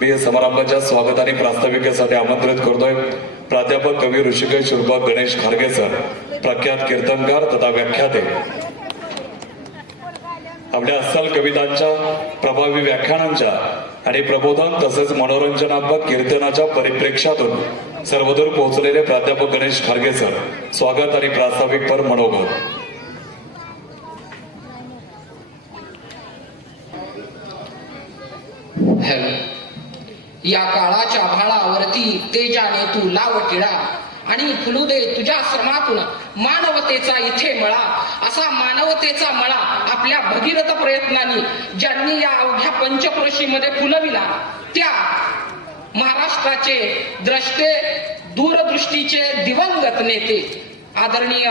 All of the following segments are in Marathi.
मी समारंभाच्या स्वागत आणि प्रास्ताविकेसाठी आमंत्रित करतोय प्राध्यापक कवी ऋषिकेश उर्फ गणेश खारगे सर, प्रख्यात कीर्तनकार तथा व्याख्याते. आपल्या अस्सल कवितांच्या, प्रभावी व्याख्यानांच्या आणि प्रबोधन तसेच मनोरंजनात्मक कीर्तनाच्या परिप्रेक्ष्यातून सर्वदूर पोहोचलेले प्राध्यापक गणेश खारगे सर, स्वागत आणि प्रास्ताविक पर मनोगत. या काळाच्या भाळावरती तेजाने तू लाव टिळा आणि फुलू दे तुझ्या श्रमातून मानवतेचा इथे मळा. असा मानवतेचा मळा आपल्या भगीरथ प्रयत्नांनी ज्यांनी या अवघ्या पंचक्रोशीमध्ये फुलविला त्या महाराष्ट्राचे द्रष्टे, दूरदृष्टीचे दिवंगत नेते आदरणीय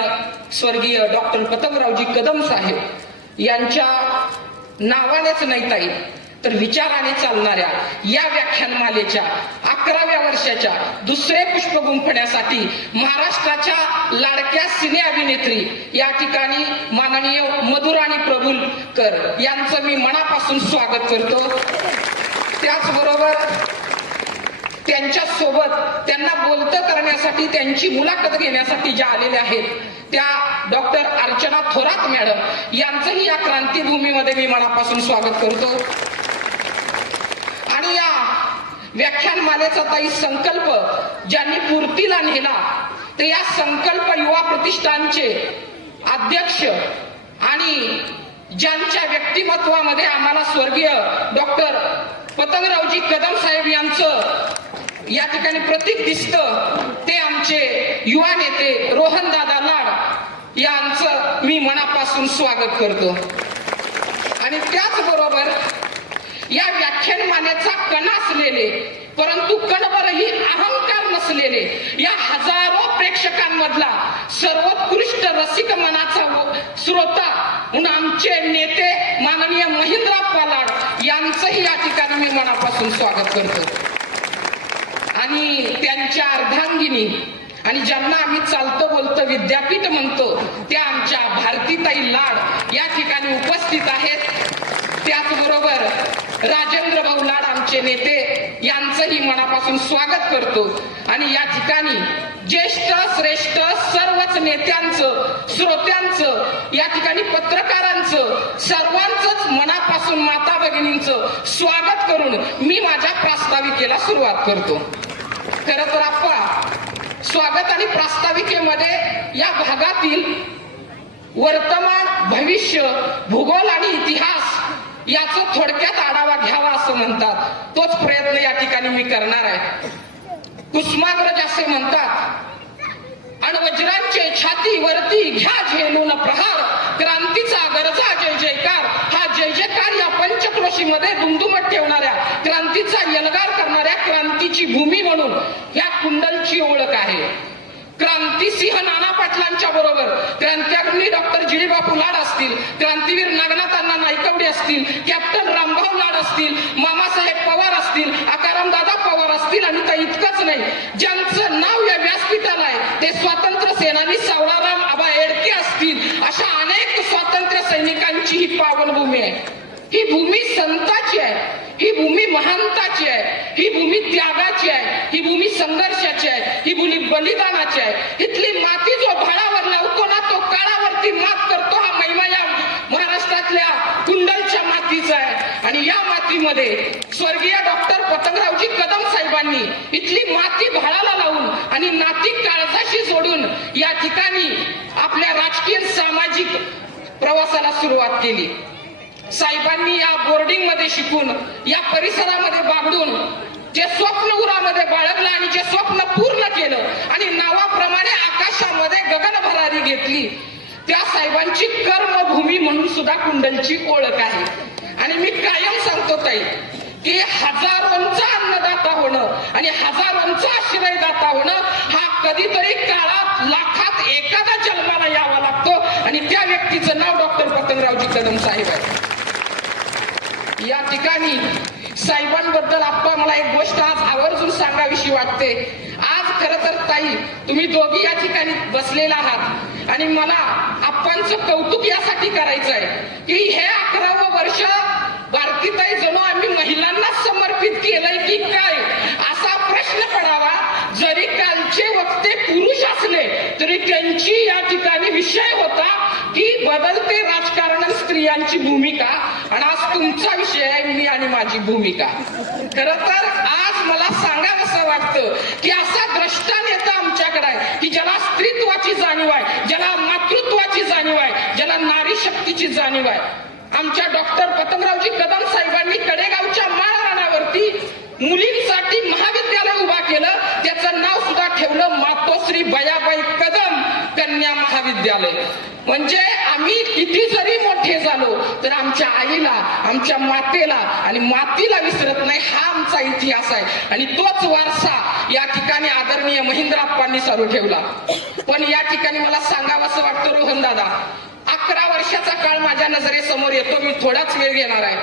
स्वर्गीय डॉक्टर पतंगरावजी कदम साहेब यांच्या नावानेच नाही ताई तर विचाराने चालणाऱ्या या व्याख्यानमालेच्या 11व्या वर्षाच्या दुसरे पुष्प गुंफण्यासाठी महाराष्ट्राच्या लाडक्या सिने अभिनेत्री या ठिकाणी माननीय मधुराणी प्रभुलकर यांचं मी मनापासून स्वागत करतो. त्याचबरोबर त्यांच्या सोबत त्यांना बोलतं करण्यासाठी, त्यांची मुलाखत घेण्यासाठी ज्या आलेल्या आहेत त्या डॉक्टर अर्चना थोरात मॅडम यांचंही या क्रांतीभूमीमध्ये मी मनापासून स्वागत करतो. आणि या व्याख्यानमालेचा ताई संकल्प ज्यांनी पूर्तीला नेला ते या संकल्प युवा प्रतिष्ठानचे अध्यक्ष आणि ज्यांच्या व्यक्तिमत्वामध्ये आम्हाला स्वर्गीय डॉक्टर पतंगरावजी कदम साहेब यांचं या ठिकाणी प्रतीक दिसतं ते आमचे युवा नेते रोहनदादा लाड यांचं मी मनापासून स्वागत करतो. आणि त्याचबरोबर या व्याख्यानमालेचा कण असलेले परंतु कणभरही अहंकार नसलेले या हजारो प्रेक्षकांमधला सर्वोत्कृष्ट रसिक मनाचा श्रोता म्हणून आमचे नेते माननीय महेंद्रप्पा लाड यांचंही या ठिकाणी मी मनापासून स्वागत करतो. आणि त्यांच्या अर्धांगिनी आणि ज्यांना आम्ही चालतं बोलतं विद्यापीठ म्हणतो त्या आमच्या भारतीताई लाड या ठिकाणी उपस्थित आहेत. त्याचबरोबर राजेंद्र भाऊ लाड आमचे नेते यांचंही मनापासून स्वागत करतो. आणि या ठिकाणी ज्येष्ठ श्रेष्ठ सर्वच नेत्यांचं, श्रोत्यांचं, या ठिकाणी पत्रकारांचं, सर्वांचंच मनापासून माता भगिनींचं स्वागत करून मी माझ्या प्रास्ताविकेला सुरुवात करतो. खरं तर आपण स्वागत आणि प्रास्ताविकेमध्ये या भागातील वर्तमान, भविष्य, भूगोल आणि इतिहास याचा थोडक्यात आढावा घ्यावा असं म्हणतात. तोच प्रयत्न या ठिकाणी मी करणार आहे. कुसुमाग्रज असे म्हणतात, अणवज्रांचे छातीवरती घ्या झेलून प्रहार, क्रांतीचा गरजा जय जयकार. हा जय जयकार या पंचक्रोशीमध्ये दुमदुमत ठेवणाऱ्या, क्रांतीचा यलगार करणाऱ्या क्रांतीची भूमी म्हणून या कुंडलची ओळख आहे. क्रांतिसिंह नाना पाटलांच्या बरोबर क्रांतिज्ञ डॉक्टर जी बापू लाड असतील, क्रांतीवीर नागनाथ अण्णा नाईकवडे असतील, कॅप्टन रामभाऊ लाड असतील, मामासाहेब पवार असतील, आकाराम दादा पवार असतील आणि त्या इतकंच नाही, ज्यांचं नाव या व्यासपीठाला आहे ते स्वातंत्र्य सेनानी सावळाराम आबा एडके असतील, अशा अनेक स्वातंत्र्य सैनिकांची ही पावनभूमी आहे. ही भूमी संताची आहे, ही भूमी महानताची आहे, ही भूमी त्यागाची आहे, ही भूमी संघर्षाची आहे, ही भूमी बलिदानाची आहे. इथली माती जो भाडावर लावतो ना तो काळावरती मात करतो. हा महिमा या महाराष्ट्रातल्या कुंडलच्या मातीचा आहे. आणि या मातीमध्ये स्वर्गीय डॉक्टर पतंगरावजी कदम साहेबांनी इथली माती भाडाला लावून आणि नाती काळजाशी जोडून या ठिकाणी आपल्या राजकीय सामाजिक प्रवासाला सुरुवात केली. साहेबांनी या बोर्डिंग मध्ये शिकून, या परिसरामध्ये बागडून जे स्वप्न उरामध्ये बाळगलं आणि जे स्वप्न पूर्ण केलं आणि नावाप्रमाणे आकाशामध्ये गगन भरारी घेतली, त्या साहेबांची कर्मभूमी म्हणून सुद्धा कुंडलची ओळख आहे. आणि मी कायम सांगतो ताई की हजारोंचा अन्नदाता होणं आणि हजारोंचा आश्रयदाता होणं हा कधीतरी काळात, लाखात एखादा जन्माला यावा लागतो. आणि त्या व्यक्तीचं नाव डॉक्टर पतंगरावजी कदम साहेब आहे. या ठिकाणी साहेबांबद्दल आप्पा मला एक गोष्ट आज आवर्जून सांगावीशी वाटते. आज खरं तर ताई तुम्ही दोघी या ठिकाणी बसलेला आहात आणि मला आप्पांचं कौतुक यासाठी करायचं आहे की हे 11वं वर्ष भारतीताई जणू आम्ही महिलांना समर्पित केलंय की त्यांची या ठिकाणी विषय होता की बदलते राजकारण स्त्रियांची भूमिका, आणि आज तुमचा विषय आहे मी आणि माझी भूमिका. खरं तर आज मला सांगावंसं वाटतं की असा द्रष्टा नेता आमच्याकडे आहे की ज्याला स्त्रीत्वाची जाणीव आहे, ज्याला मातृत्वाची जाणीव आहे, ज्याला नारी शक्तीची जाणीव आहे. आमच्या डॉक्टर पतंगरावजी कदम साहेबांनी कडेगावच्या माळरानावरती मुलींसाठी महाविद्यालय उभा केलं. त्याचं नाव सुद्धा ठेवलं मातोश्री बयाबाई कदम कन्या महाविद्यालय. म्हणजे आम्ही किती जरी मोठे झालो तर आमच्या आईला, आमच्या मातेला आणि मातीला विसरत नाही, हा आमचा इतिहास आहे. आणि तोच वारसा या ठिकाणी आदरणीय महेंद्राप्पांनी चालू ठेवला. पण या ठिकाणी मला सांगावंसं वाटतं रोहन दादा, 11 वर्षाचा काळ माझ्या नजरेसमोर येतो. मी थोडाच वेळ घेणार आहे.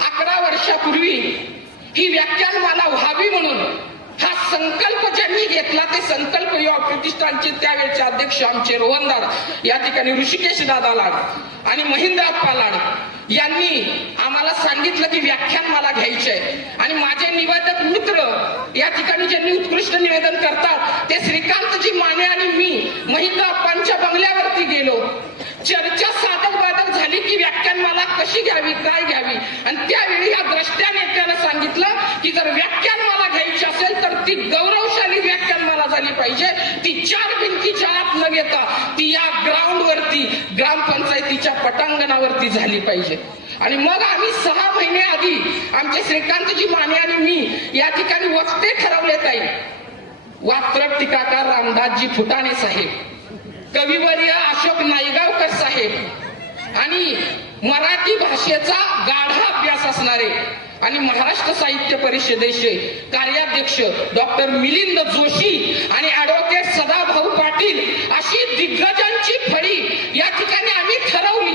11 वर्षापूर्वी ही व्याख्यानमाला व्हावी म्हणून हा संकल्प ज्यांनी घेतला ते संकल्प युवा प्रतिष्ठानचे त्यावेळेचे अध्यक्ष आमचे रोहन दादा, या ठिकाणी ऋषिकेश दादा लाड आणि महेंद्राप्पा लाड यांनी आम्हाला सांगितलं की व्याख्यानमाला घ्यायची आहे. आणि माझे निवेदक मित्र या ठिकाणी ज्यांनी उत्कृष्ट निवेदन करतात ते श्रीकांतजी माने आणि मी महेंद्राप्पांच्या बंगल्यावरती गेलो. चर्चा साधक बाधक झाली की व्याख्यानमाला कशी घ्यावी, काय घ्यावी. आणि त्यावेळी या द्रष्ट्या नेत्यानं सांगितलं की जर व्याख्यानमाला घ्यायची असेल तर ती गौरवशाली व्याख्यानमाला झाली पाहिजे. ती 4 भिंतीच्या आत न घेता ती या ग्राउंडवरती, ग्रामपंचायतीच्या पटांगणावरती झाली पाहिजे. आणि मग आम्ही 6 महिने आधी आमचे श्रीकांतजी माने आणि मी या ठिकाणी वक्ते ठरवले. ताई वात्रट टीकाकार रामदासजी फुटाणे साहेब, कविवर्य अशोक नायगावकर साहेब आणि मराठी भाषेचा गाढा अभ्यास असणारे आणि महाराष्ट्र साहित्य परिषदेचे कार्याध्यक्ष डॉक्टर मिलिंद जोशी आणि ऍडव्होकेट सदाभाऊ पाटील अशी दिग्गजांची फळी या ठिकाणी आम्ही ठरवली.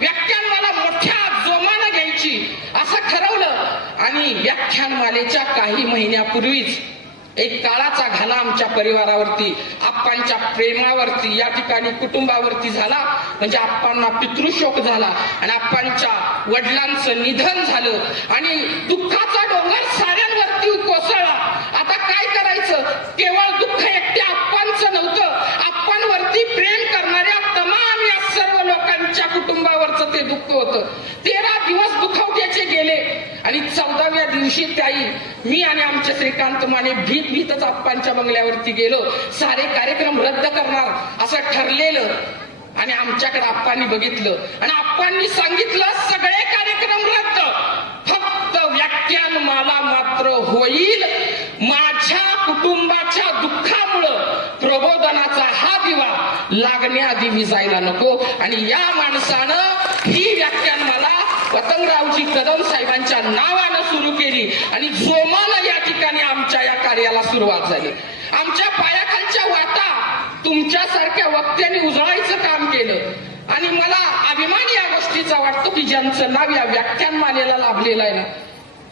व्याख्यानमाला मोठ्या जोमानं घ्यायची असं ठरवलं. आणि व्याख्यानमालेच्या काही महिन्यापूर्वीच एक काळाचा घाला आमच्या परिवारावरती, आप्पांच्या प्रेमावरती, या ठिकाणी कुटुंबावरती झाला. म्हणजे आप्पांना पितृशोक झाला आणि आप्पांच्या वडिलांचं निधन झालं आणि दुःखाचा डोंगर साऱ्यांवरती कोसळला. आता काय करायचं? केवळ दुःख एकट्या आप्पांचं नव्हतं, आप्पांवरती प्रेम करणाऱ्या तमाम या सर्व लोकांच्या कुटुंबावरचं ते दुःख होतं. 13 दिवस दुखवट्याचे गेले आणि 14व्या दिवशी ताई मी आणि आमचे श्रीकांत माने भीतच आप्पांच्या बंगल्यावरती गेलो. सारे कार्यक्रम रद्द करणार असं ठरलेलं. आणि आमच्याकडे आप्पांनी बघितलं आणि आप्पांनी सांगितलं सगळे कार्यक्रम रद्द, फक्त व्याख्यानमाला मात्र होईल. माझ्या कुटुंबाच्या दुःखामुळं प्रबोधनाचा हा दिवा लागण्याआधी विजायला नको. आणि या माणसानं ही व्याख्यानमाला पतंगरावजी कदम साहेबांच्या नावानं सुरू केली आणि जोमानं या ठिकाणी आमच्या या कार्याला सुरुवात झाली. आमच्या पायाखालच्या वाटा तुमच्यासारख्या वक्त्यांनी उजळायचं काम केलं. आणि मला अभिमान या गोष्टीचा वाटतो की ज्यांचं नाव या व्याख्यानमालेला लाभलेलं आहे ना,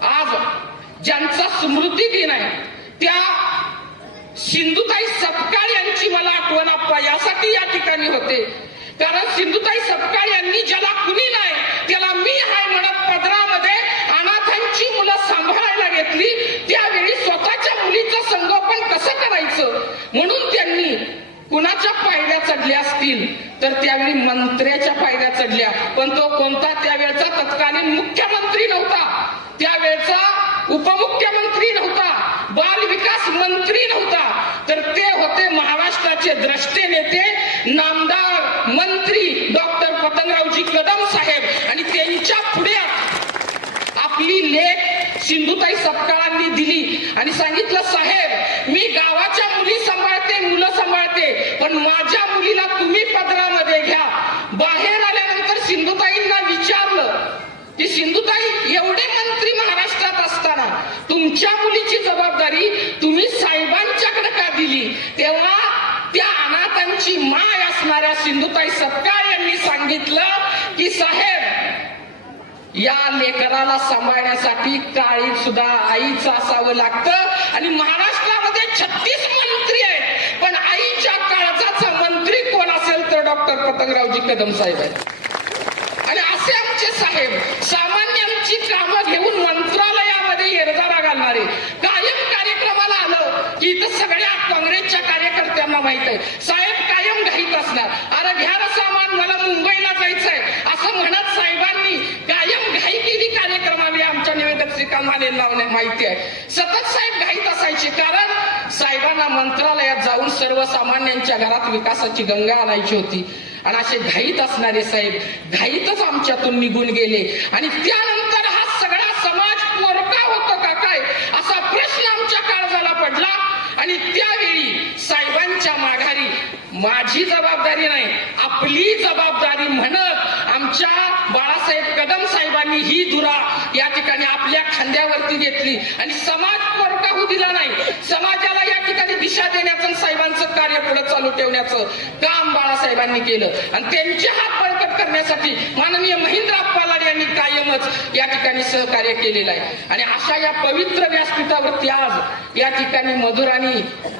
आज ज्यांचा स्मृती दिन आहे त्या सिंधुताई सपकाळ यांची मला आठवण आप्पा यासाठी या ठिकाणी होते. कारण सिंधुताई सपकाळ यांनी ज्याला कुणी नाही त्याला मी हाय म्हणत पदरामध्ये अनाथांची मुलं सांभाळायला घेतली. त्यावेळी स्वतःच्या मुलीचं संगोपन कसं करायचं म्हणून त्यांनी कुणाच्या पायऱ्या चढल्या असतील तर त्यावेळी मंत्र्याच्या पायऱ्या चढल्या. पण तो कोणता त्यावेळचा तत्कालीन मुख्यमंत्री नव्हता, त्यावेळचा उपमुख्यमंत्री नव्हता, बाल विकास मंत्री नव्हता, तर ते होते महाराष्ट्राचे द्रष्टे नेते, नामदार मंत्री डॉक्टर पतंगरावजी कदम साहेब. आणि त्यांच्या पुढे आपली लेख सिंधुताई सपकाळांनी दिली आणि सांगितलं साहेब मी गावाच्या मुली सांभाळते, मुलं सांभाळते, पण माझ्या मुलीला तुम्ही पदरामध्ये घ्या. बाहेर आल्यानंतर सिंधुताईंना विचारलं की सिंधुताई एवढे मंत्री महाराष्ट्रात असताना तुमच्या मुलीची जबाबदारी तुम्ही साहेबांच्याकडे का दिली? तेव्हा त्या अनाथांची माय असणाऱ्या सिंधुताई सपकाळ यांनी सांगितलं की साहेब या लेकराला सांभाळण्यासाठी काळीज सुद्धा आईचं असावं लागतं आणि महाराष्ट्रामध्ये 36 मंत्री आहेत, पण आईच्या काळजाचा मंत्री कोण असेल तर डॉक्टर पतंगरावजी कदम साहेब आहेत. आणि असे आमचे साहेब सामान्यांची कामं घेऊन मंत्रालयामध्ये येरजारा घालणारे, कायम कार्यक्रमाला आलं की इथं सगळ्या काँग्रेसच्या कार्यकर्त्यांना माहित आहे साहेब कायम घाईत असणार. अरे घ्या ना सामान, मला मुंबईला जायचंय असं म्हणत साहेबांनी कायम घाई केली कार्यक्रमाला. आमच्या निवेदक श्रीकांत माने लावणे माहिती आहे. सतत साहेब घाईत असायचे, कारण साहेबांना मंत्रालयात जाऊन सर्वसामान्यांच्या घरात विकासाची गंगा आणायची होती. आणि असे घाईत असणारे साहेब घाईतच आमच्यातून निघून गेले. आणि त्यानंतर हा सगळा समाज पोरका होतो का काय असा प्रश्न आमच्या काळजाला पडला. आणि त्यावेळी साहेबांच्या माघारी माझी जबाबदारी नाही, आपली जबाबदारी म्हणत आमच्या बाळासाहेब कदम साहेबांनी ही धुरा या ठिकाणी आपल्या खांद्यावरती घेतली. आणि समाज पोरका होऊ दिला नाही. समाजाला या ठिकाणी दिशा देण्याचं साहेबांचं कार्य पुढे चालू ठेवण्याचं काम बाळासाहेबांनी केलं. आणि त्यांचे हात बळकट करण्यासाठी माननीय महेंद्र अप्पा लाड यांनी कायमच या ठिकाणी सहकार्य केलेलं आहे. आणि अशा या पवित्र व्यासपीठावरती आज या ठिकाणी मधुराणी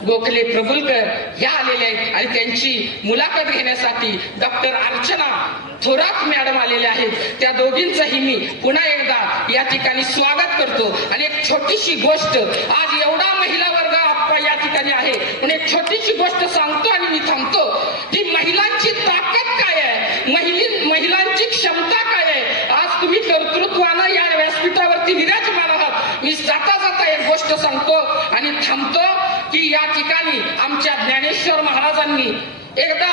गोखले प्रभुलकर ह्या आलेल्या आहेत. आणि त्यांची मुलाखत घेण्यासाठी डॉक्टर अर्चना थोरात मॅडम आलेल्या आहेत. त्या दोघींचंही मी पुन्हा एकदा या ठिकाणी स्वागत करतो. आणि एक छोटीशी गोष्ट, आज एवढा महिला वर्ग आप्पा या ठिकाणी आहे, पण एक छोटीशी गोष्ट सांगतो आणि मी थांबतो. की महिलांची ताकद काय आहे, महिलांची क्षमता काय आहे, आज तुम्ही कर्तृत्वानं या व्यासपीठावरती विराजमान आहात. मी जाता जाता एक गोष्ट सांगतो आणि थांबतो की या ठिकाणी आमच्या ज्ञानेश्वर महाराजांनी एकदा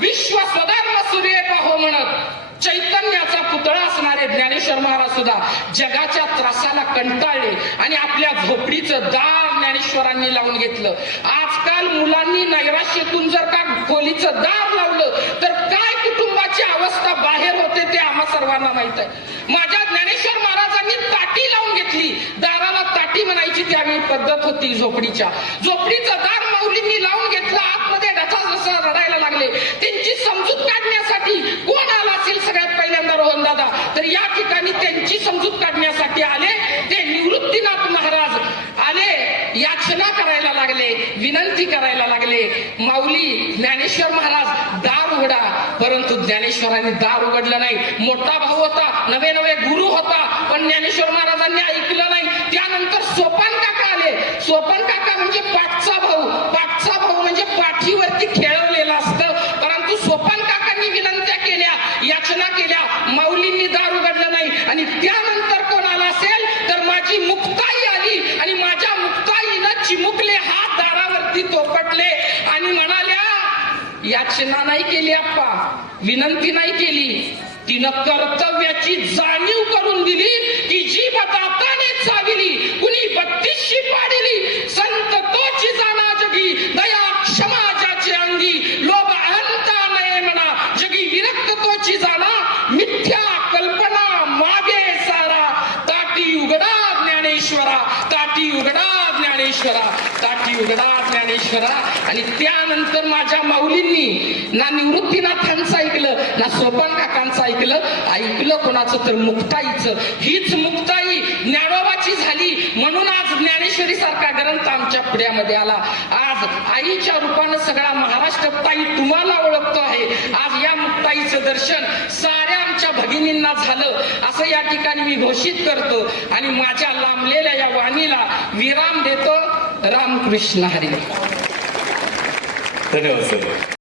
विश्व स्वधर्म सूर्य पाहो म्हणत चैतन्याचा पुतळा असणारे ज्ञानेश्वर महाराज सुद्धा जगाच्या त्रासाला कंटाळले आणि आपल्या झोपडीचं दार ज्ञानेश्वरांनी लावून घेतलं. आजकाल मुलांनी नैराश्यातून जर का खोलीचं दार लावलं तर काय कुटुंबाची अवस्था बाहेर होते ते आम्हा सर्वांना माहित आहे. माझ्या ज्ञानेश्वर महाराजांनी ताटी लावून घेतली. दाराला ताटी म्हणायची त्यावेळी पद्धत होती. झोपडीचं दार माऊलींनी लावून घेतलं. आतमध्ये ढसा रडायला लागले. त्यांची समजूत काढण्यासाठी कोण आला असेल सगळ्यात पहिल्यांदा रोहनदादा, तर या ठिकाणी त्यांची समजूत काढण्यासाठी आले. ते निवृत्तीनाथ महाराज आले, याचना करायला लागले, विनंती करायला लागले, माऊली ज्ञानेश्वर महाराज दार उघडा. परंतु ज्ञानेश्वरांनी दार उघडलं नाही. मोठा भाऊ होता, नवे गुरु होता, पण ज्ञानेश्वर महाराजांनी ऐकलं नाही. त्यानंतर सोपान काका आले. सोपान काका म्हणजे पाठचा भाऊ. पाठचा भाऊ म्हणजे पाठीवरती खेळवलेला असतं. परंतु सोपान काकांनी विनंत्या केल्या, याचना केल्या, माऊलींनी दार उघडलं नाही. आणि त्यानंतर कोण आला असेल तर माझी मुक्ताई आली. आणि माझ्या मुक्ताईनं चिमुकले हात दारावरती तोपटले आणि म्हणाल्या, याचना नाही केली आप्पा, विनंती नाही केली, तिनं कर्तव्याची जाणीव करून दिली की जी बताताने चाविली कुणी 32शी पाडिली. संत तोची जाणा जगी दया क्षमा ज्याचे अंगी लोभ अहंता नये म्हणा जगी विरक्त तोची जाणा मिथ्या कल्पना मागे सारा. ताटी उघडा ज्ञानेश्वरा, ताटी उघडा ज्ञानेश्वरा, ताटी उघडा ज्ञानेश्वरा. आणि त्यानंतर माझ्या माऊलींनी ना निवृत्तीनाथांचं ऐकलं ना सोपान काकांचं ऐकलं कोणाचं तर मुक्ताईचं. हीच मुक्ताई ज्ञानोबाची झाली. म्हणून आज ज्ञानेश्वरी सारखा ग्रंथ आमच्या पुढ्यामध्ये आला. आज आईच्या रूपानं सगळा महाराष्ट्र ताई तुम्हाला ओळखतो आहे. आज या मुक्ताईचं दर्शन साऱ्या आमच्या भगिनींना झालं असं या ठिकाणी मी घोषित करतो आणि माझ्या लांबलेल्या या वाणीला विराम देतो. रामकृष्ण हरी. धन्यवाद सर.